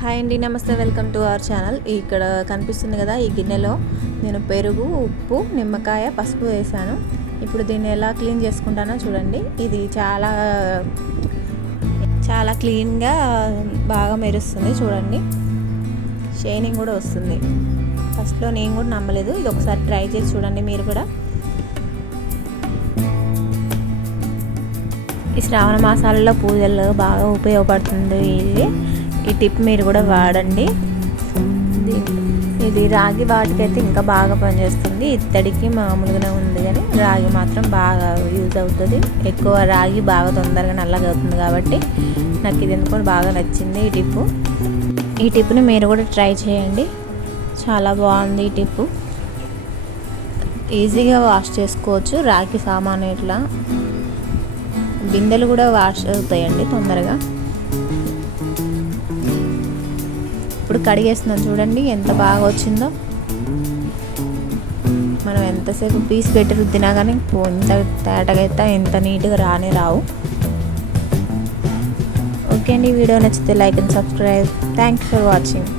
Hi అండి నమస్తే welcome to our channel. ఇక్కడ కనిపిస్తుంది కదా ఈ గిన్నెలో నేను పెరుగు ఉప్పు నిమ్మకాయ పసుపు వేసాను. ఇప్పుడు దీన్ని ఎలా క్లీన్ చేసుకుంటానో చూడండి. ఇది చాలా చాలా క్లీన్గా బాగా మెరుస్తుంది చూడండి. షైనింగ్ కూడా వస్తుంది. ఫస్ట్లో నేను కూడా నమ్మలేదు. ఇది ఒకసారి ట్రై చేసి చూడండి మీరు కూడా. ఈ శ్రావణ మాసాలలో పూజల్లో బాగా ఉపయోగపడుతుంది ఇది. ఈ టిప్ మీరు కూడా వాడండి. ఇది- రాగి వాటికైతే ఇంకా బాగా పనిచేస్తుంది. ఇత్తడికి మామూలుగానే ఉంది కానీ రాగి మాత్రం బాగా యూజ్ అవుతుంది. ఎక్కువ రాగి బాగా తొందరగా నల్లగా అవుతుంది కాబట్టి నాకు ఇది ఎందుకు బాగా నచ్చింది ఈ టిప్పు. ఈ టిప్ని మీరు కూడా ట్రై చేయండి. చాలా బాగుంది ఈ టిప్పు. ఈజీగా వాష్ చేసుకోవచ్చు రాగి సామాను ఇట్లా. బిందెలు కూడా వాష్ అవుతాయండి తొందరగా. ఇప్పుడు కడిగేస్తున్నాం చూడండి ఎంత బాగా వచ్చిందో. మనం ఎంతసేపు పీస్ పెట్టి రుద్దినా కానీ ఇంత తేటగైతే ఎంత నీట్గా రానే రావు. ఓకే అండి వీడియో నచ్చితే like and subscribe. Thank you for watching